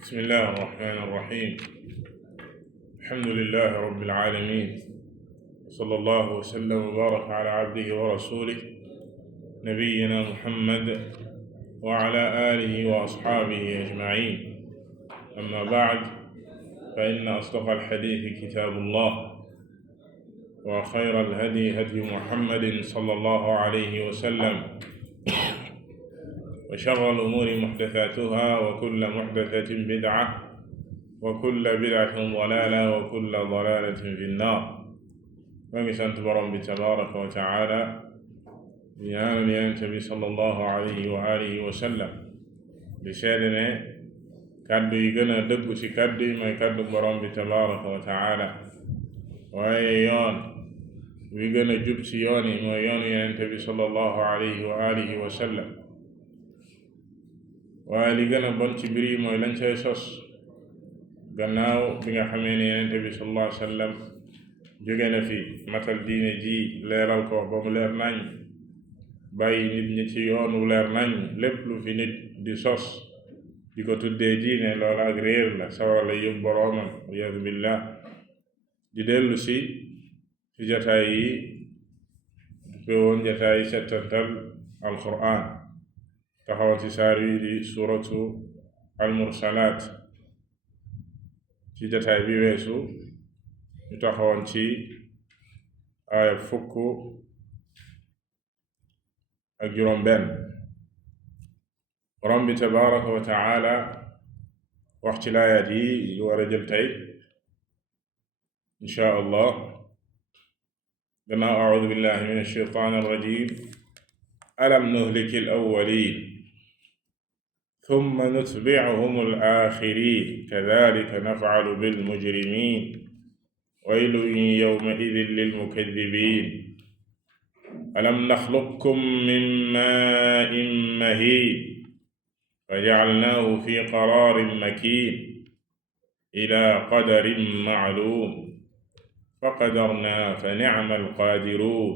بسم الله الرحمن الرحيم. الحمد لله رب العالمين، صلى الله وسلم وبارك على عبده ورسوله نبينا محمد وعلى آله وأصحابه أجمعين. أما بعد، فإن أصدق الحديث كتاب الله، وخير الهدي هدي محمد صلى الله عليه وسلم، وشر الأمور محدثاتها، وكل محدثة بدعة، وكل بدعة ضلالة، وكل ضلالة في النار. ما sant borom bi tabaraka wa taala di ñaanal Yonent bi sallallahu alayhi wa alihi wa sallam, di seede ne kàddu yi gën a dëggu ci kàddu yi mooy kàddu borom bi tabaraka wa taala, waaye yoon wi gën a jub ci yoon yi mooy yoonu Yonent bi sallallahu alayhi wa alihi wa sallam. waaye li gën a bon ci mbir yi mooy lañ cay sos gannaaw bi nga xamee ne Yonent bi sallallahu alayhi wa sallam jóge na fi matal diine ji leeral ko ba mu leer nañ, bàyyi nit ñi ci yoonu leer nañ. lépp lu fi nit di sos di ko tuddee diine, loola ak réer la, sawara la yóbbu boroomam, waliyaadu billah. di dellu ci jataay yi duppe woon jataay settantal alquran, taxawal ci saar yi di suratu almursalaat. ci jataay bi weesu ñu taxawoon ci aaya 15. borom bi tabaraka wa taala wax ci laayaat yi yu war a jël tey inshaa allah. gannaaw audu billahi min alshaytaan arrajim. alam nuhliki alawwalin thumma nutbi'uhum alaaxirin kadhalika naf'alu bilmujrimin waylun yawma'idhin lilmukaththibin. alam nakhluqkum min maa'in mahiin faja'alnaahu fi qaraarin makiin ilaa qadarin ma'luum faqadarnaa fani'ma alqaadiruun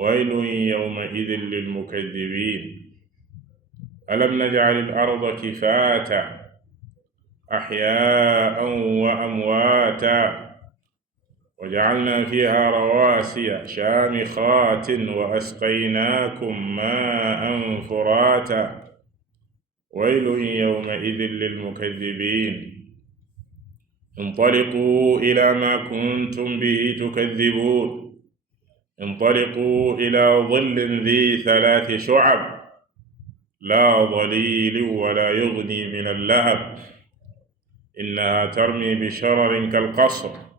waylun yawma'idhin lilmukaththibin. alam naj'alil arda kifaatan ahyaa'an wa amwaatan وجعلنا فيها رواسي شامخات وأسقيناكم ماء فراتا ويل يومئذ للمكذبين. انطلقوا إلى ما كنتم به تكذبون. انطلقوا إلى ظل ذي 3 شعب لا ظليل ولا يغني من اللهب إنها ترمي بشرر كالقصر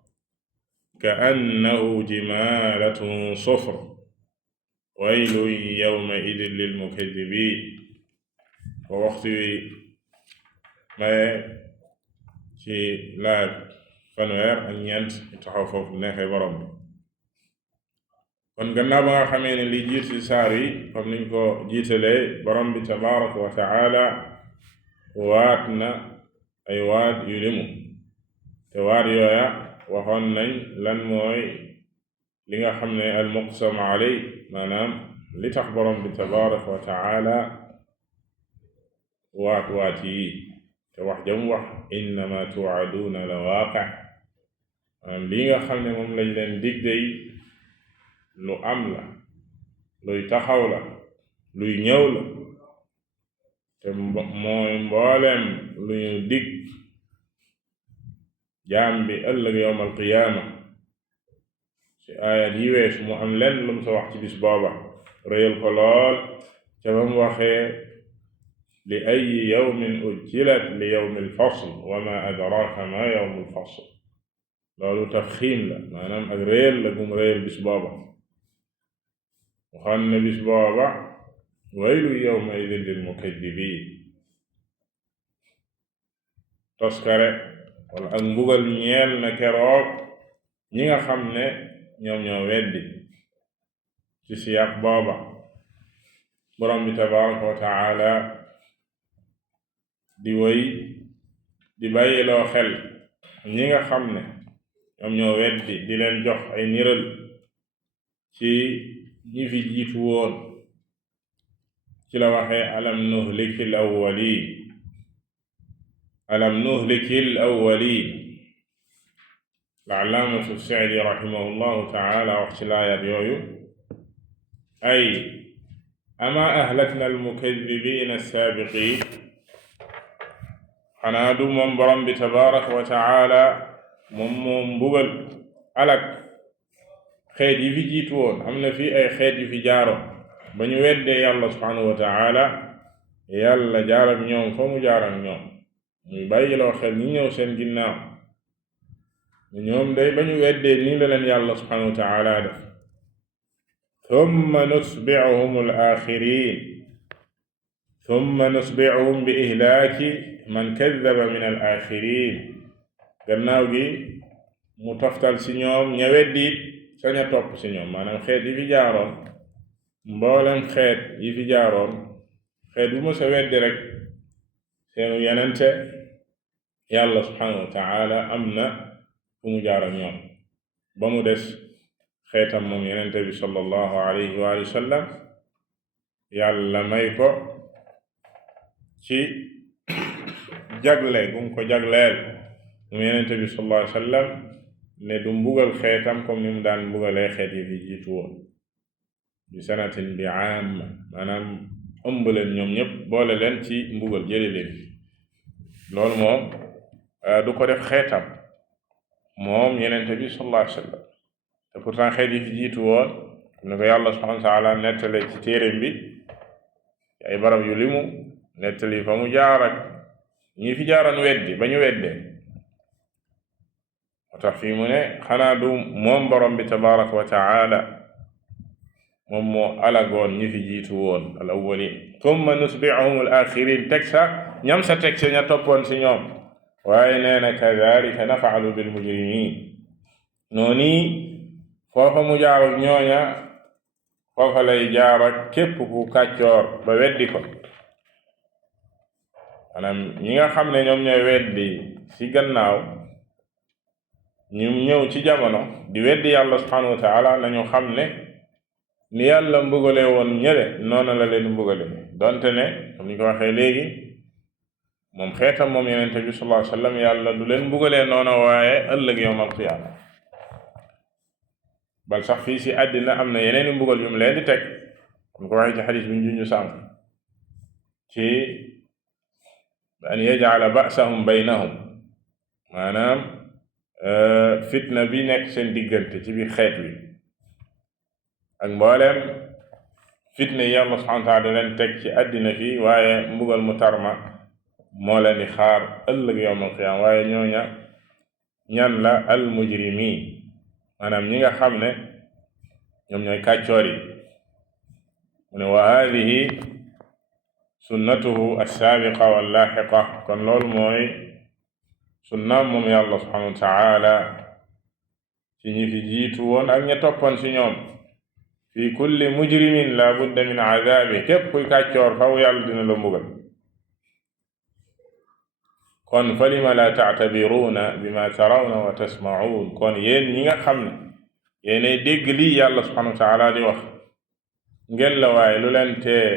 كأنه جمالة صفر ويل يومئذ للمكذبين. waxtu wi maye ci laaj 34 taxaw foofu neexee borom bi. kon gannaaw ba nga xamee ne li jiit ci saar yi comme niñ ko jiitalee, borom bi tabaraka wa taala waat na ay waat yu limu, te waat yooya waxoon nañ lan mooy li nga xam ne al muqsam alay, maanaam li tax borom bi tabaraka wa taala waat yi. te wax jam wax innama tu'aduuna la waaqi', maanaam lii nga xam ne moom lañ leen dig day lu am la, luy taxaw la, luy ñëw la, te mooy mbooleem lu ñu dig jaam bi ëllëg yawmal qiyaama. ci aayat yi weesu mu am lenn lu mu sa wax ci bis booba, réyal ko lool ca ba mu waxee li ayyi yawmin ujjilat li yawmil fasl wa ma adraaka ma yawmul fasl. loolu tafxiim la, maanaam ak réyal la gum réyal bis booba. waxoon ne bis booba waylu yawma'idhin lil mukaddibiin, toskare wala ak mbugal ñeel na keroog ñi nga xam ne ñoom ñoo weddi. ci siyaq booba borom bi tabaraka wa taala di woy di bàyyiloo xel ñi nga xam ne ñoom ñoo weddi, di leen jox ay niral ci ñi fi jiitu woon. ci la waxee alam nuhlikil awwaliin alam nuhliki al-awwalin. al-allaamatu as-Sa'di rahimahullahu taala wax ci laayat yooyu ay ama ahlakna al-mukaddibiina as-saabiqiin, xanaa du moom borom bi tabaaraka wa taala moom mbugal alak xeet yi fi jiitu woon. am na fi ay xeet yu fi jaaro ba ñu weddee yàlla subhanahu wa taala, yàlla jaar ak ñoom fa mu jaar ak ñoom, muy bàyyiloo xel ñi ñëw seen ginnaaw ñoom day ba ñu weddee nii la leen yàlla subhanahu wa taala def. thumma nutbi'uhum al-aaxiriin, thumma nutbi'uhum bi ihlaaki man kaddaba min al-aaxiriin. gannaaw gi mu toftal ci ñoom ña weddi sañ a topp ci ñoom, maanaam xeet yi fi jaaroon, mboolem xeet yi fi jaaroon, xeet bu mës a weddi rek seenu yenente yàlla subhanahu wa taala am na fu mu jaar ak ñoom, ba mu des xeetam moom yenente bi sallallahu alayhi wa sallam. yàlla may ko ci jagle gum ko jagleel moom yenente bi sallallahu alayhi wa sallam ne du mbugal xeetam comme ni mu daan mbugalee xeet yi fi jiitu woon, bi sanatin bi am, maanaam ëmb leen ñoom ñëpp boole leen ci mbugal jële leen. loolu moom du ko def xeetam moom yenente bi sallallahu alayhi wa sallam. te pourtant xeet yi fi jiitu woon ne ko yàlla subhanahu wa taala nettale ci téeréem bi ay barab yu limu, nettali fa mu jaar ak ñi fi jaaran weddi ba ñu weddee. moo tax fii mu ne xanaa du moom borom bi tabaraka wa taala moom moo alagoon ñi fi jiitu woon al awwalin. thumma nutbi'uhum al axirin, teg sa ñam sa teg sa ña toppoon si ñoom. waaye nee na kadhalika naf'alu bil mujrimin, noonu foofa mu jaar ak ñooña foofa lay jaar ak képp ku kàccoor ba weddi ko. maanaam ñi nga xam ne ñoom ñooy weddi ci gannaaw ñu ñëw ci jamono di weddi yàlla subhanahu wa taala, nañu xam ne ni yàlla mbugale woon ñële noonu la leen mbugale. donte ne comme ni ko waxee léegi moom xeetam moom yenente bi sallallahu alayhi wa sallam yàlla du leen mbugalee noonu, waaye ëllëg yawmal qiyaama bal sax fii ci àddina am na yeneeni mbugal yu mu leen di teg, comme ko waxee ci xadis bi ñu junju sànq ci an yaj'ala ba'sahum baynahum, maanaam fitna bi nekk seen diggante ci biir xeet wi ak mbooleem fitna yi yàlla subhanahu wa taala da leen teg ci àddina fii, waaye mbugal mu tarma moo leen di xaar ëllëg yawmal qiyaama. waaye ñooña ñan la? al mujrimin, maanaam ñi nga xam ne ñoom ñooy kàccoor yi. mu ne wa haadihi sunnatuhu assaabiqa wallaaxiqa, kon loolu mooy sunnaam moom yàlla subhanahu wa taala ci ñi fi jiitu woon ak ña toppoon ci ñoom. fi kulli mujrimin la budda min azaabi, képp kuy kàccoor faw yàlla dina la mbugal. kon falima la taatabiruuna bima tarawna wa tasma'uun, kon yéen ñi nga xam ne yéenay dégg lii yàlla subhanahu wa taala di wax, ngeen la waaye lu leen tee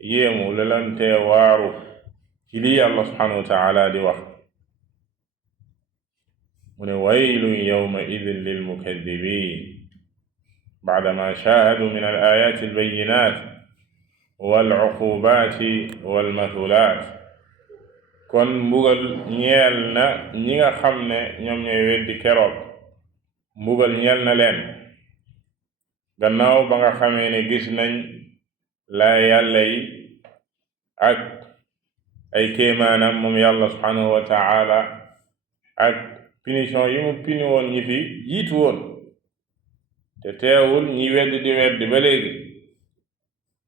yéemu, lu leen tee waaru ci lii yàlla subhanahu wa taala di wax. mu ne waylun yawma idin lil mukaddibiin ba'dama shaahadu min al aayaati al bayyinaat wal uqubaati wal mathulaat. kon mbugal ñeel na ñi nga xam ne ñoom ñooy weddi keroog, mbugal ñeel na leen gannaaw ba nga xamee ne gis nañ laa yàlla yi ak ay kéemaanam moom yàlla subhanahu wa taala ak punition yi mu puni woon ñi fi jiitu woon. te teewul ñi weddi di weddi ba léegi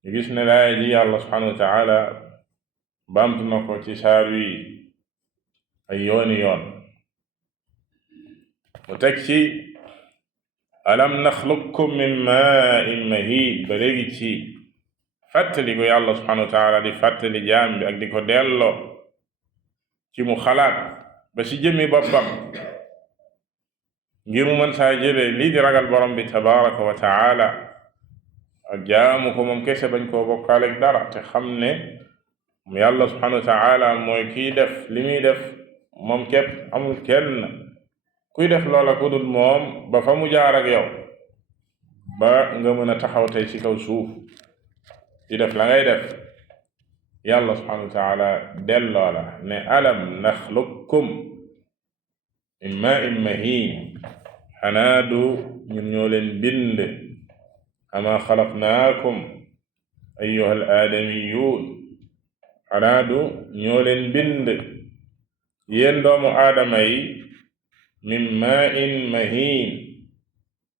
ñu gis ne laaya ji yàlla subhanahu wa taala baamtu na ko ci saar wi ay yooni yoon. mu teg ci alam naxluqkum min maa'in mahiin, ba léegi ci fàttali ko yàlla subhanahu wa taala di fàttali jaam bi ak di ko delloo ci mu xalaat ba ci jëmmi boppam ngir mu mën saa jële lii di ragal borom bi tabaraka wa taala ak jaamu ko moom kese bañ koo bokkaaleeg dara, te xam ne yàlla subhanahu wa taala mooy kiy def li muy def moom képp, amul kenn kuy def loola ku dul moom ba fa mu jaar ak yow ba nga mën a taxaw tey ci kaw suuf di def la ngay def. yàlla subhanahu wa taala delloo la ne alam naxluqkum min maa'in mahiin, xanaa du ñun ñoo leen bind, ama xalaqnaakum ayyuha al aadamiyuun, xanaa du ñoo leen bind yéen doomu aadama yi min maa'in mahiin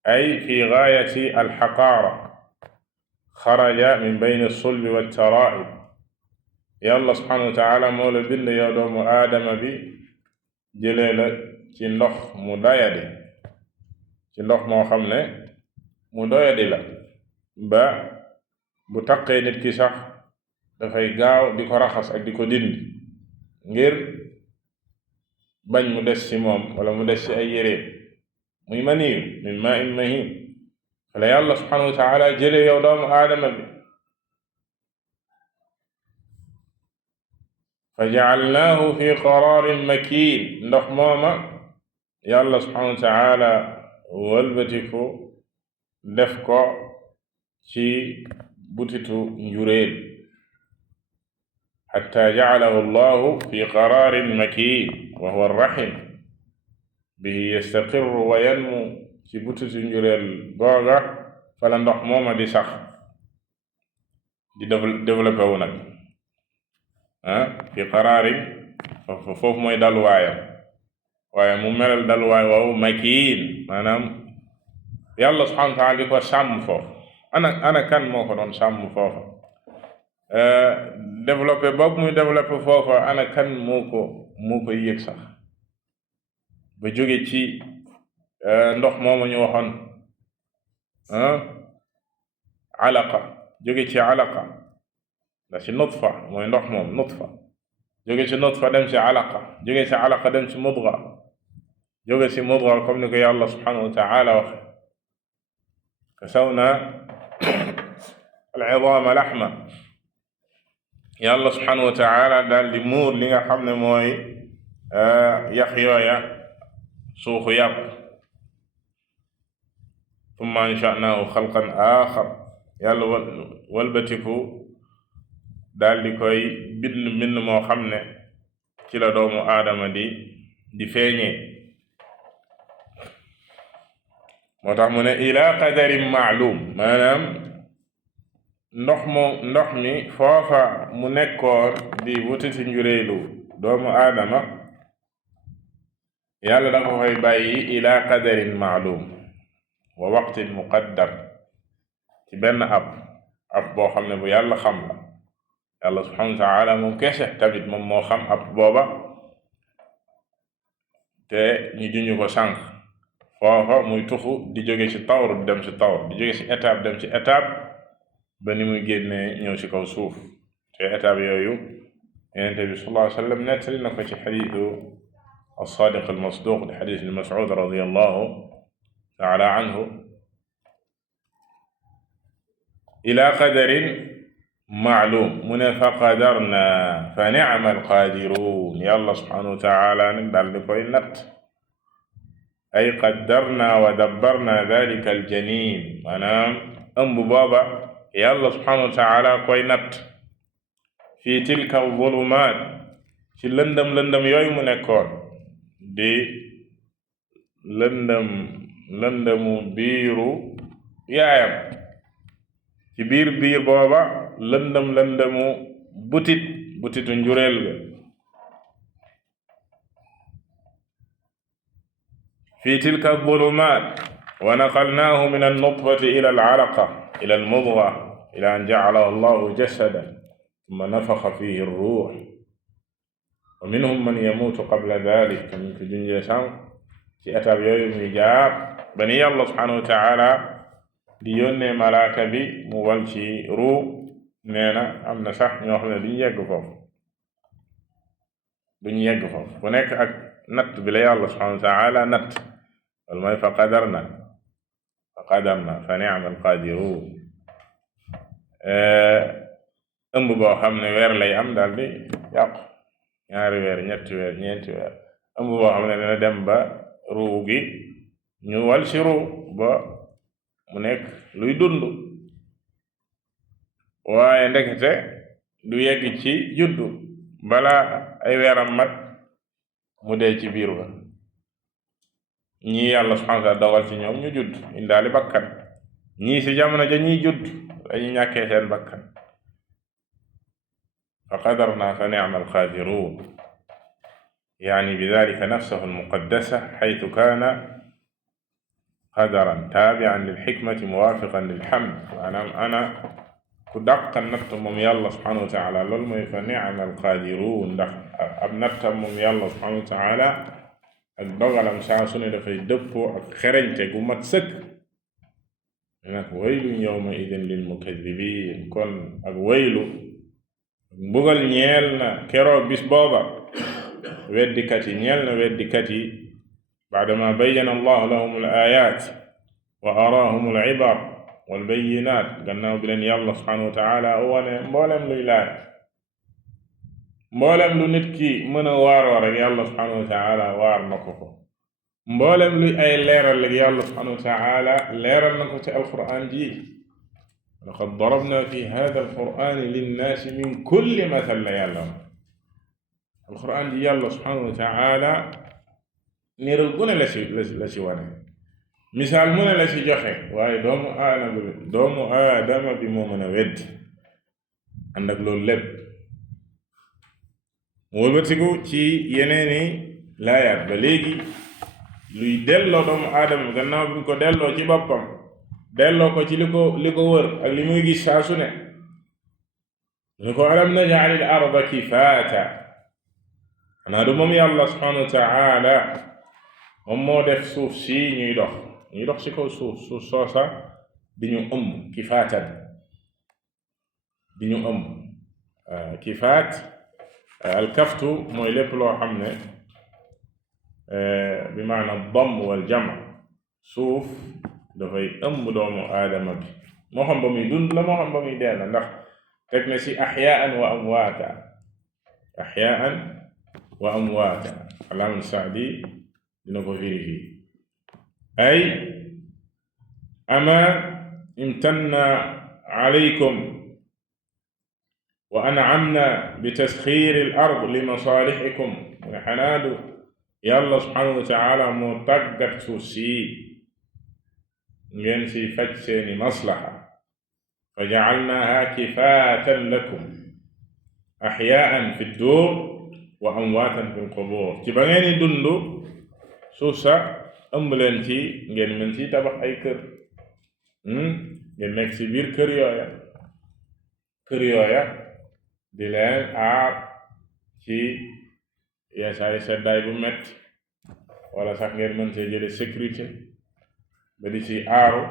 ay fi gaayati alxaqaara xaraja min bayni alsulbi waltaraa'ib. yàlla subhanahu wa taala moo la bind yow doomu aadama bi jëlee la ci ndox mu doyadi, ci ndox moo xam ne mu doyadi la ba bu taqee nit ki sax dafay gaaw di ko raxas ak di ko dindi ngir bañ mu des ci moom wala mu des ci ay yéreem, muy maniyu min maa'in mahiin. fala yàlla subhanahu wa taala jëlee yow doomu aadama bi fa jacalnaahu fi qaraarin makiin, ndox mooma yàlla subhanahu wa taala wëlbatiku def ko ci butitu njureel, xatta jacalahu allahu fi qaraarin makiin wa huwa arrahim bihi yastaqirru wa yanmu. ci butitu njureel googa fala ndox mooma di sax di développé wu nag fi qaraarin foofu mooy dalwaayam, waaye mu melal dalwaay woowu makiin, maanaam yàlla subhanahu wa taala di ko sàmm foofu. ana kan moo ko doon sàmm foofa? développé boobu muy développé foofa ana kan moo ko yëg sax ba jóge ci ndox moomu ñu waxoon alaqa, jóge ci alaqa da ci nutfa, mooy ndox moom nutfa, jóge ci nutfa dem ci alaqa, jóge ci alaqa dem ci mudga, jóge ci mudga comme ni ko yàlla subhanahu wa taala waxe kasawna al-idaama laxma. yàlla subhanahu wa taala daal di muur li nga xam ne mooy yax yooya suuxu yàpp. tumma ansha'naahu xalqan aaxar, yàlla walbatiku daal di koy bind moo xam ne ci la doomu aadama di feeñee. moo tax mu ne ila qadarin ma'lum, maanaam ndox mi foofa mu nekkoon di wutiti njureelu doomu aadama yàlla da ko koy bàyyi ila qadarin ma'lum wa waqtin muqaddar, ci benn ab boo xam ne bu yàlla xam la. yàlla subhanahu wa taala moom kese tamit moom moo xam ab booba, te ñu juñu ko sànq foofa muy tuxu di jóge ci tawr dem ci tawr, di jóge ci étape dem ci étape ba ni muy génnee ñëw ci kaw suuf. te étape yooyu Yonent bi sallallahu alayhi wa sallam nettali na ko ci xadiisu as-saadiq al-masduuq di xadiis ibn Mas'uud radiyallahu taala anhu. ila qadarin ma'lum, mu ne fa qadarna fa ni'ma al-qaadiruun, yàlla subhanahu wa taala nag daal di koy natt. ay qaddarna wa dabbarna dalika al-janiin, maanaam ëmb booba yàlla subhanahu wa taala koy natt. fi tilka al-zulumaat, ci lëndëm yooyu mu nekkoon di lëndëmu biiru yaayam, ci biir booba lëndëmu butitu njureel ga. fi tilka al-zulumaat wa naqalnaahu min an-nutfati ila al-alaqa ila al-mudga ila an ja'alahu allahu jasadan thumma nafaxa fihi ar-ruux wa minhum man yamuutu qabla dhalik, comme ko junjee sànq ci étape yooyu muy jaar ba ni yàlla subhanahu wa taala di yónnee malaaka bi mu wal ci ruu. nee na am na sax ñoo xam ne duñu yegg foofu ku nekk ak natt bi la yàlla subhanahu wa taala natt. loolu mooy fa qadarna fa ni'ma al-qaadiruun. ëmb boo xam ne weer lay am daal di yàqu, ñaari weer, ñetti weer, ñeenti weer, ëmb boo xam ne dana dem ba ruu gi ñu wal ci ruu ba mu nekk luy dund waaye ndekete du yegg ci juddu balaa ay weeram mat mu dee ci biir ba ñii yàlla subhanahu wa taala dogal ci ñoom ñu judd indaali bakkan ñii ci jamono ja ñuy judd dañuy ñàkkee seen bakkan fa qadarna fa ni'ma alqaadiruun يعني بذلك نفسه المقدسة حيث كان قدرا تابعا للحكمة موافقا للحمد أنا كدق النت موم يالله سبحانه وتعالى لول فنعم القادرون ndax ab nattam moom yàlla subhanahu wa taala ak dogalam saa su ne dafay dëppoo ak xereñte gu mat sëkk nag waylun yawma idin lil mukadibin kon ak waylu mbugal ñeel na keroog bis booba weddikat yi ñeel na weddikat yi baadama bayyana allahu lahum al ayat wa araahum al ibar wal bayyinaat gannaaw bi leen yàlla subhanahu wa taala wane mboolem luy laaj mboolem lu nit ki mën a waaroo rek yàlla subhanahu wa taala waar na ko ko mboolem luy ay leeral rek yàlla subhanahu wa taala leeral na ko ci alquran ji laqad darabna fi hada alqurani linnaasi min kulli mathal la yàlla alquran ji yàlla subhanahu wa taala niral gu ne la ci wane misaal mu ne la ci joxe waaye doomu aadama bi moo mën a weddi ànd ak loolu lépp mu wëlbatiku ci yeneeni laayaat ba léegi luy delloo doomu aadama gannaaw bi mu ko delloo ci boppam delloo ko ci li ko wër ak li muy gis saa su ne ñu ko alam naj'alil arda kifaata xanaa du moom yàlla subhanahu wa taala moom moo def suuf si ñuy dox ci kaw suuf soosa di ñu ëmb kifaatan di ñu ëmb kifaat alkaftu mooy lépp loo xam ne bi maanaam damm wal jama suuf dafay ëmb doomu aadama bi moo xam ba muy dund la moo xam ba muy dee la ndax teg na ci axyaan wa amwaata alaam saadi dina ko vérifier ay ama imtanna alaykum wa an'amna bi tasxiiri al-ard li masaalihikum mu ne xanaa du yàlla subhanahu wa taala moo tàggat suuf si ngeen si faj seeni maslaxa fa ja'alnaaha kifaatan lakum axyaa'an fi dduur wa amwaatan fi lqubuur ci ba ngeen di dund suuf sa ëmb leen ci ngeen mën ci tabax ay kër ngeen nekk ci biir kër yooya di leen aar ci yeesaay seddaay bu metti wala sax ngeen mën see jële sécurité ba di ci aaru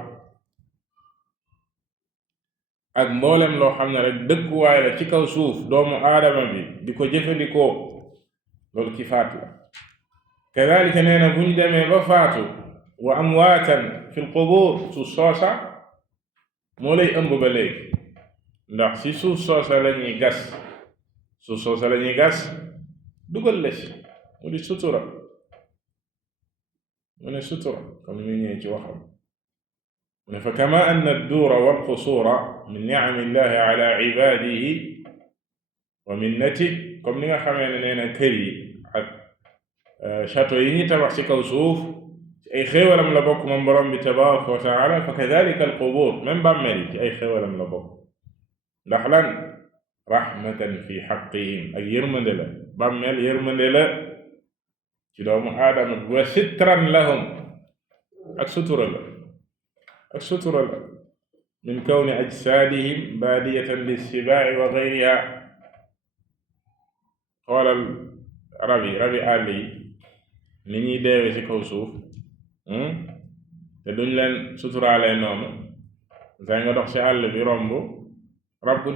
ak mboolem loo xam ne rek dëkkuwaay la ci kaw suuf doomu aadama bi di ko jëfandikoo loolu kifaat la kadalika nee na buñ demee ba faatu wa amwaatan fi lqubuur suuf soosa moo lay ëmb ba léegi ndax ci suuf soosa la ñuy gas dugal la ci mu di sutura mu ne sutura comme ni ñëwee ci waxam mu ne fa kama anna ad-duura wal-qusuura min ni'ami llahi ala ibaadihi wa minnatihi comme ni nga xamee ne nee na kër yi ak château yi ñu tabax ci kaw suuf ci ay xéewalam la bokk moom borom bi tabaraka wa taala fa kadalika al-qubuur même bàmmeel yi ci ay xéewalam la bokk ndax lan rahmatan fi xaqihim ak yërmande la bàmmeel yërmande la ci doomu aadama bi wa sitran lahum ak sutura la min kawni ajsaadihim baadiyatan lissibaa'i wa gayriha xoolal rabi àll yi ni ñuy deewe ci kaw suuf te duñ leen suturaalee noonu say nga dox ci àll bi romb rab bu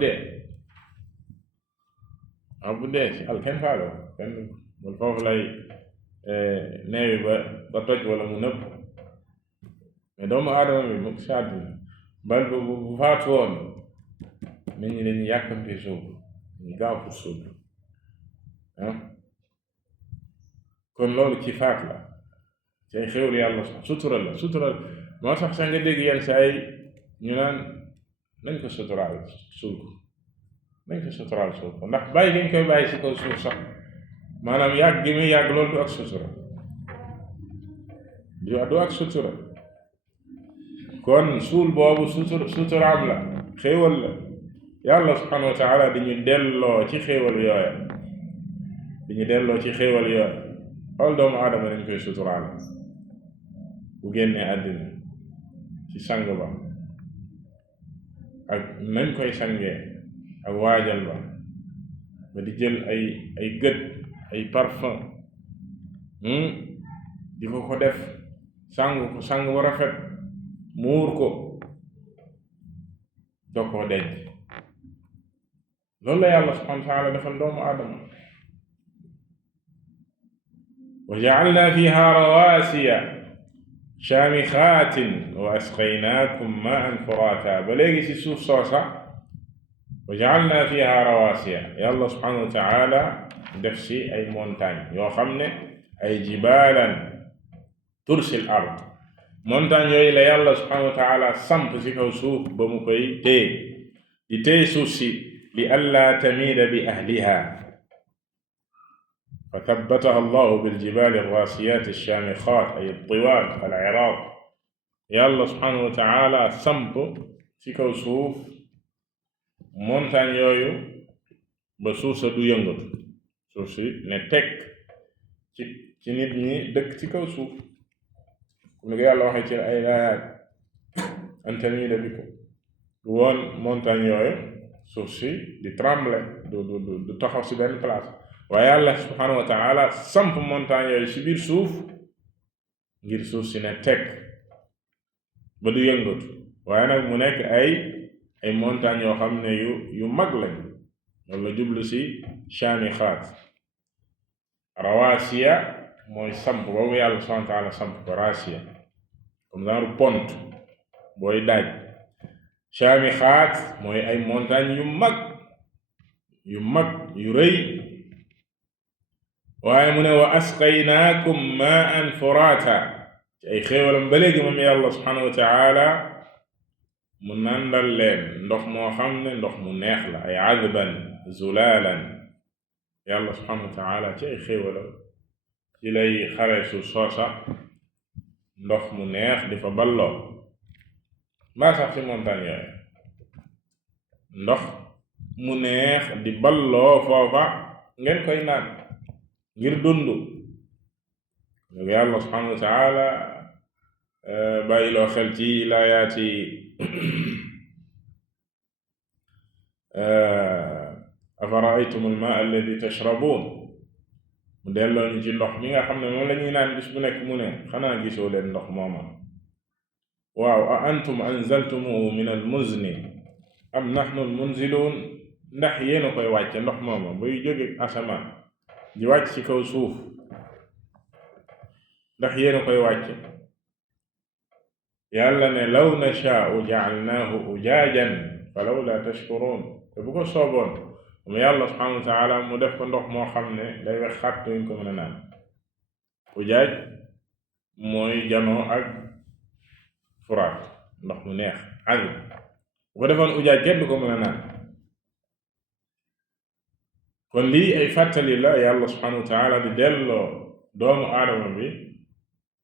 dee ci àll kenn faalo kenn bul foofu lay neewi ba toj wala mu nëpp mais doomu aadama bi mu ci àdduna bal bu faatu woon nit ñi dañuy yàkkamte suuf ñu gaaw pour suuf kon loolu kifaat la ci ay xéewal yàlla sutural moo tax sax nga dégg yenn saa yi ñu naan nañ ko suturaal suul ko ndax bàyyi gi ñu koy bàyyi ci kaw suuf sax maanaam yàgg gi muy yàgg loolu du ak sutura du ak sutura kon suul boobu suturaam la xéewal la yàlla subhanahu wa taala di ñu delloo ci xéewal yooya xool doomu aadama dañ koy suturaal bu génnee àddina ci sang ba ak nañ koy sangee ak waajal ba di jël ay gët ay parfum di ko def sang bu rafet muur ko doo koo denc loolu la yàlla subhanahu wa taala defal doomu aadama wa ja'alna fiha rawasiya shaamixaatin wa asqaynaakum maa'an furaata ba léegi ci suuf soosa wa ja'alna fiha rawasiya yàlla subhanahu wa taala def ci ay montagne yoo xam ne ay jibaalan tursil ard montagne yooyu la yàlla subhanahu wa taala samp ci kaw suuf ba mu koy di téye suuf si li allaa tamiida bi ahliha fa tabbataha allahu biljibaali alraasiyaat alshaamixaat ay altiwaal alciraaq yàlla subhanahu wa taala samp ci kaw suuf montagne yooyu ba suuf sa du yëngatu suuf si ne teg ci nit ñi dëkk ci kaw suuf comme ni ko yàlla waxee ci ay laayaat an tamiida bikum du woon montagne yooyu suuf si di trembler du taxaw si benn place waaye yàlla subhanahu wa taala samp montagne yooyu si biir suuf ngir suuf si ne teg ba du yëngatu waaye nag mu nekk ay montagne yoo xam ne yu mag lañ loolu la jublu si shaamixaat rawaasiya mooy samp boobu yàlla subhanahu wa taala samp ko raasiya comme genre pont booy daaj shaamixaat mooy ay montagne yu mag yu rëy waaye mu ne wa asqaynaakum maa'an furaata ci ay xéewalam ba léegi moom yàlla subhanahu wa taala mu nandal leen ndox moo xam ne ndox mu neex la ay azban zulaalan yàlla subhanahu wa taala ci ay xéewalam ci lay xare su soosa ndox mu neex di fa balloo maa sax ci montagne yooyu ndox mu neex di balloo foofa ngeen koy naan ngir dundu yàlla subhanahu wa taala bàyyiloo xel ci laayaati afara'aytum al-maa'a alladi tashrabuun mu delloo ñu ci ndox mi nga xam ne moom la ñuy naan bis bu nekk mu ne xanaa gisoo leen ndox mooma waaw a antum anzaltumuhu min al-muzni am nahnu al-munziluun ndax yéen a koy wàcce ndox mooma buy jóge asamaan di wàcc ci kaw suuf ndax yéen a koy wàcce yàlla ne law nashaa'u ja'alnaahu ujaajan falawlaa tashkuruun te bu ko sooboon mu yàlla subhanahu wa taala mu def ko ndox moo xam ne day wex xat duñ ko mën a naan ujaaj mooy janoo ak furaat ndox mu neex ak bu ko defoon ujaaj kenn du ko mën a naan kon lii ay fàttali la yàlla subhanahu wa taala di delloo doomu aadama bi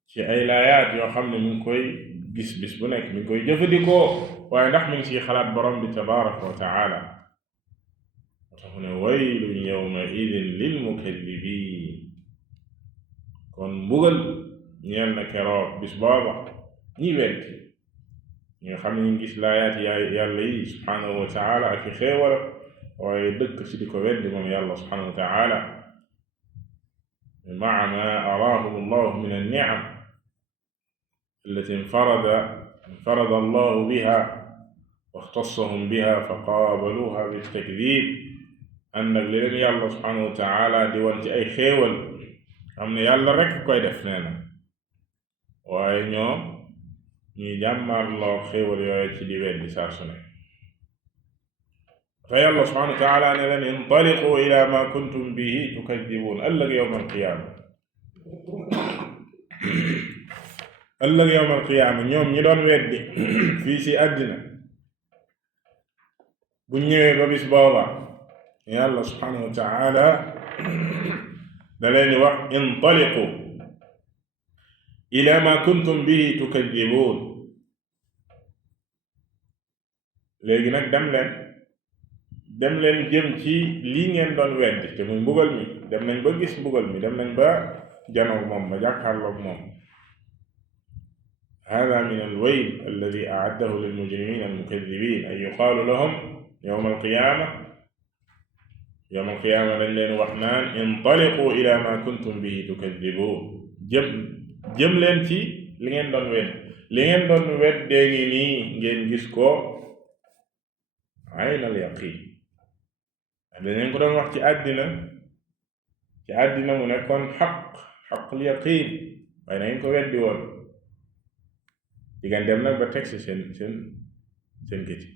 ci ay laayaat yoo xam ne mi ngi koy gis bis bu nekk mi ngi koy jëfandikoo waaye ndax mi ngi ciy xalaat borom bi tabaraka wa taala tax mu ne waylun yawma idin lil mukaddibiin kon mbugal ñeel na keroog bis booba ñi weddi ñi nga xam ne ñu gis laayaat yàlla yi subhanahu wa taala ak i xéewala waaye dëkk ci di ko weddi moom yàlla subhanahu wa taala maa ma araahum allahu min an-ni'am allati infarada allahu biha wa ixtassahum biha fa qaabaluha bittakdib ànd ak li leen yàlla subhanahu wa taala di wan ci ay xéewal xam ne yàlla rekk koy def nee na waaye ñoom ñuy jàmmarloo xéewal yooyu ci di weddi saa su ne te yàlla subhanahu wa taala ne leen intaliqu ila ma kuntum bihi tukadibuun ëllëg yawm alqiyaama ëllëg yawmal qiyaama ñoom ñi doon weddi fii ci àddina bu ñëwee ba bis booba yàlla subhanahu wa taala da leen di wax intaliqu ila ma kuntum bihi tukadibuun léegi nag dem leen jëm ci lii ngeen doon weddi te muy mbugal mi dem nañ ba gis mbugal mi dem nañ ba janoog moom ba jàkkaarloog moom hada min alwayl alladi aaddahu lilmujrimin almukadibin ay yuqaalu lahum yowma alqiyaama dañ leen wax naan intaliqu ila ma kuntum bihi tukadibuun jëm leen ci li ngeen doon weddee ngi nii ngeen gis ko aynal yaqin dañ ko doon wax ci àddina mu nekkoon xaqul yaqin waaye na ngeen ko weddi woon dem nag ba teg si seen gëti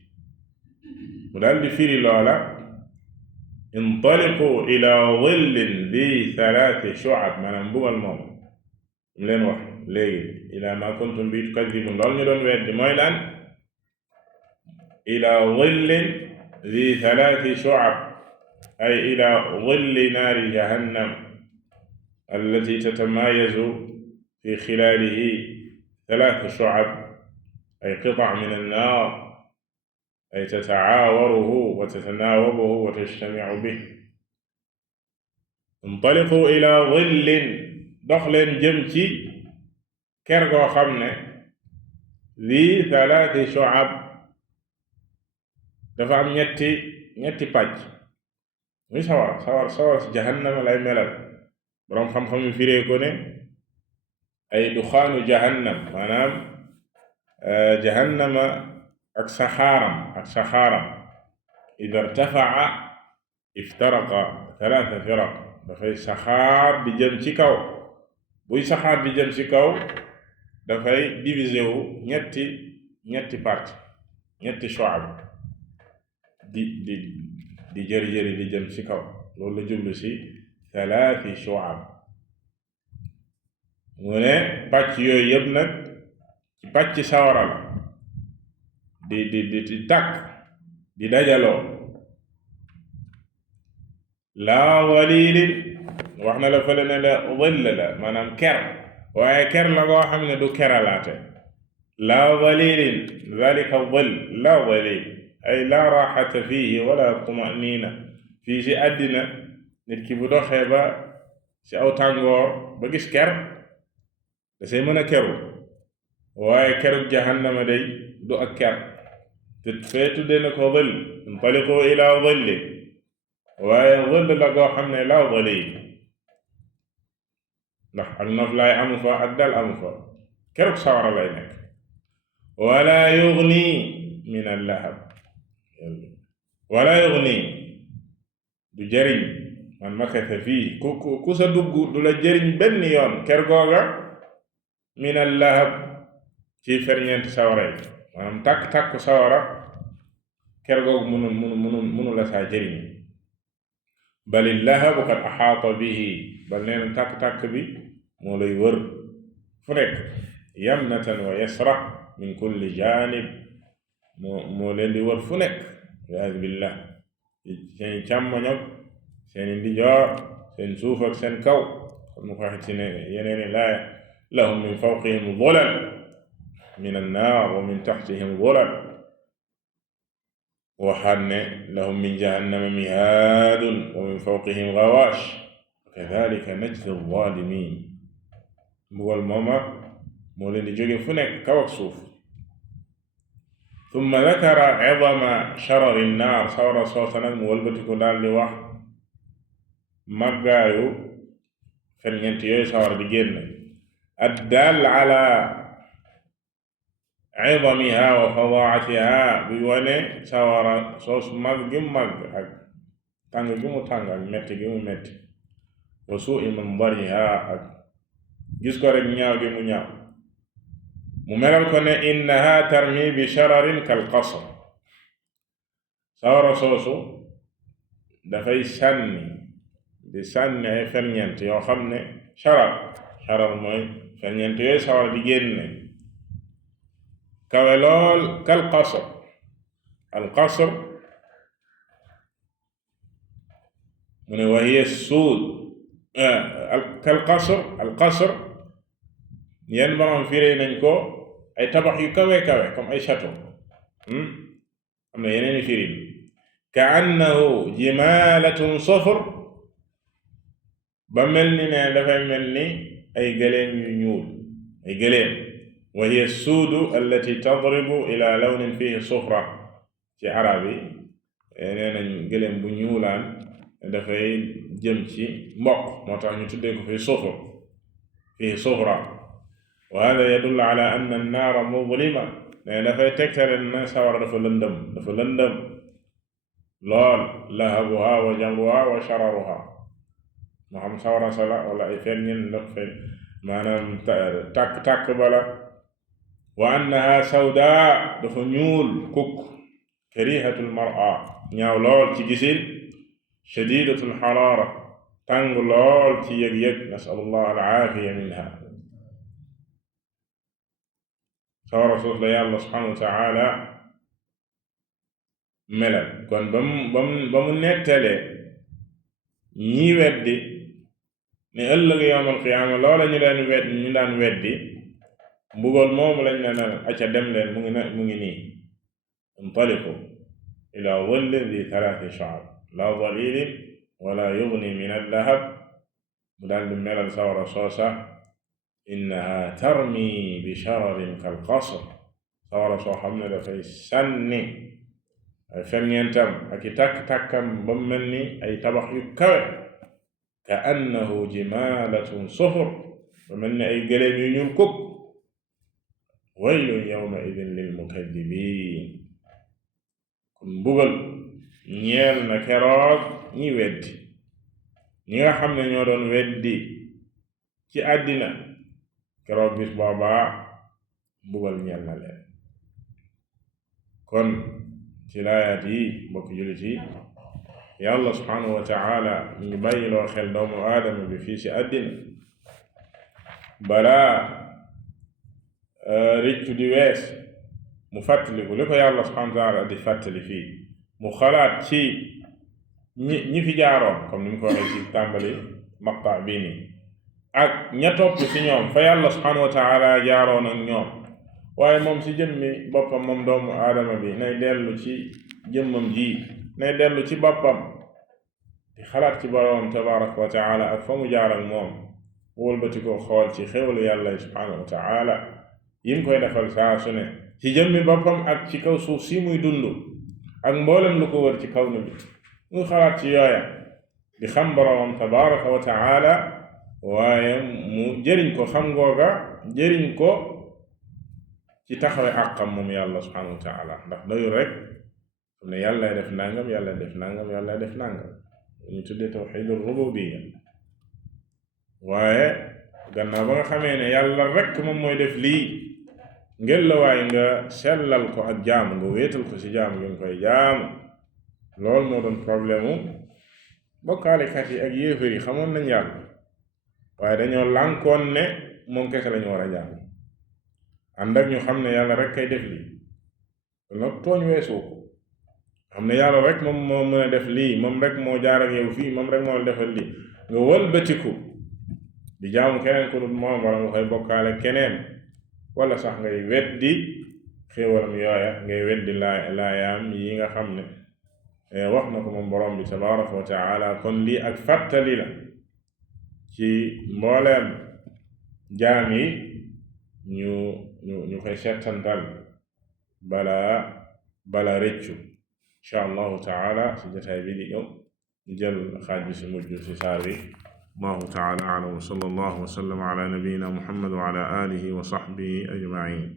mu daal di firi loola intaliqu ila dhillin di thalathi shu'ab maanaam mbugal moom mu leen wax léegi ila ma kuntum bi tukadibun loolu ñu doon weddi mooy lan ila dhillin di thalathi shu'ab ay ila dhilli naari jahannam allati tatamayazu fi xilaalihi thalath shu'ab ay qita' min annaar ay tatacaawaruhu wa tatanaawabuhu wa tajtamicu bih intaliqu ila dhillin dox leen jëm ci ker goo xam ne di thalathi shu'ab dafa am ñetti pàcc muy sawar si jahannama lay melal boroom xam-xam yu firee ko ne ay duxaanu jahannam maanaam jahannama ak saxaaram ida irtafaca iftaraqa thalatha firaq dafay saxaar di jëm ci kaw buy saxaar di jëm ci kaw dafay divisé wu ñetti parti ñetti shu'ab di jëri di jëm ci kaw loolu la jublu ci thalathi shu'ab mu ne pàcc yooyu yëpp nag ci pàcc sawara la di tàkk di dajaloo laa walilin wax na la fële ne la dhill la maanaam ker waaye ker la goo xam ne du keralaate laa walilin dhalika dhill laa walil ay laa raaxata fiihi wala tumanina fii ci àddina nit ki bu doxee ba ci aw tàngoor ba gis ker da say mën a keru waaye kerug jahannama day du ak ker te fee tudde na ko dhill intaliqu ila dhilli waaye dhill la goo xam ne laa dhalil ndax ak noflaay amu fa ak dal amu fa kerug sawara lay nekk wala yughni min al-lahab wala yughni du jëriñ man makatha fii ku sa dugg du la jëriñ benn yoon ker googa min al-lahab ci ferñeent sawara yi maanaam tàkk sawara ker googu mënu la saa jëriñ bal al-lahabu qad axaata bihi bal neen tàkk bi moo lay wër fu nekk yamnatan wa yasra min kulli janib moo leen di wër fu nekk waliyaadu billah seen càmmoñ ak seen ndijoor seen suuf ak seen kaw kon mu ko waxee ci ne yeneeni laaya lahum min fawqihim zulal min annaar wa min taxtihim zulal waxaat ne lahum min jahannama mihaadun wa min fawqihim gawaash kadhalika najzi zalimin mbugal mooma moo leen di jóge fu nekk kaw ak suuf ثم ذكر عظم شرر النار sawara soosa nag mu wëlbatiku daal di wax màggaayu ferñeent yooyu sawar di génn addaal ala عظمها wa fadaatiha buy wane sawara soosu màgg gi mu màgg ak tàng gi mu tàng ak metti gi mu metti wa suui mandariha ak gis ko rek ñaaw gi mu ñaaw mu melal ko ne innaha tarmi bi shararin kal qasr sawara soosu dafay sànni di sànni ay ferñeent yoo xam ne sharar mooy ferñeent yooyu sawara di génne kawe lool kal qasr al qasr mu ne wa hiya suud kal qasr al qasr yenn borom firee nañ ko ay tabax yu kawe comme ay château am na yeneeni firin ka annahu jimalatun sufr ba mel ni ne dafay mel ni ay gëléem yu ñuul ay gëléem wa hiya suudu allati tadribu ila lawnin fihi sufra ci arab yi nee nañ gëléem bu ñuulaan dafay jëm ci mboq moo tax ñu tuddee ko fihi sufra wa hada yadullu ala anna an-naara muzlima ne dafay tegtale na sawara dafa lëndëm lool lahabuha wa jamruha wa shararuha moo xam sawara sala wala ay ferñeen ndox fe maanaam tàkk bala wa annaha sawda dafa ñuul kukk karihatul mar'a ñaaw lool ci gisin shadidatul xaraara tàng lool ci yëg-yëg nasalullah al aafiya minha sawara suuf la yàlla subhanahu wa taala melal kon ba mu nettalee ñi weddi ne ëllëg yawmal qiyaama loola ñu daan weddi mbugal moomu lañ ne na acca dem leen mu ngi nii intaliqu ila dhillin di thalathi shu'ab la dhalilin wala yughni min al-lahab mu daal di melal sawara soosa innaha tarmi bi shararin kal qasr sawara soo xam ne dafay sànni ay ferñeentam ak i tàkk-tàkkam ba mel ni ay tabax yu kawe ka annahu jimalatun sufur ba mel ni ay gëléem yu ñuul kukk waylun yawma idin lil mukaddibin kon mbugal ñeel na keroog ñi weddi ñi nga xam ne ñoo doon weddi ci àddina keroog bis boobaa mbugal ñeel na leen kon ci laayaat yi mbokk jullit yi yàlla subhanahu wa taala ñu ngi bàyyiloo xel doomu aadama bi fii ci àddina balaa rëccu di wees mu fàttaliku li ko yàlla subhanahu wa taala di fàttali fii mu xalaat ci ñi fi jaaroon comme ni mu ko waxee ci tàmbali maqta bii nii ak ña topp ci ñoom fa yàlla subhanahu wa taala jaaroon ak ñoom waaye moom ci jëmmi boppam moom doomu aadama bi nay dellu ci jëmmam ji nay dellu ci boppam di xalaat ci boroom tabaraka wa taala ak fa mu jaar ak moom wëlbati ko xool ci xéwalu yàlla subhanahu wa taala yim koy defal saa su ne ci jëmmi boppam ak ci kaw suuf si muy dund ak mboolem lu ko wër ci kaw na bi muy xalaat ci yooya di xam boroom tabaraka wa taala waaye mu jëriñ ko xam ngooga jëriñ ko ci taxawe àqam moom yàlla subhanahu wa taala ndax doyul rek xam ne yàlla def nangam yàlla def nangam ñu tuddee tawxiidul rububiyya waaye gannaaw ba nga xamee ne yàlla rek moom mooy def lii ngel la waaye nga sellal ko ak jaamu nga wéetal ko ci jaamu nga koy jaamu loolu moo doon problème mu bokkaalekat yi ak yéefar yi xamoon nañ yàlla waaye dañoo lànkoon ne moom kese lañu war a jaamu ànd ak ñu xam ne yàlla rek kay def lii nag tooñ weesu ko xam ne yàlla rek moom moo mën a def lii moom rek moo jaar ak yow fii moom rek moo la defal lii nga wëlbatiku di jaamu keneen ku dul moom wala nga koy bokkaale keneen wala sax ngay weddi xéewalam yooya ngay weddi laayaam yi nga xam ne wax na ko moom borom bi tabaraka wa taala kon lii ak fàttali la ci mbooleem jaam yi ñu koy settantal bala rëccu insha allahu taala ci jotaay bi di ñëw ñu jël xaaj bi si mujj si saar wi allahu taala alam wa sallallahu wa sallam ala nabiyyina muhammad wa ala alihi wa sahbihi ajmain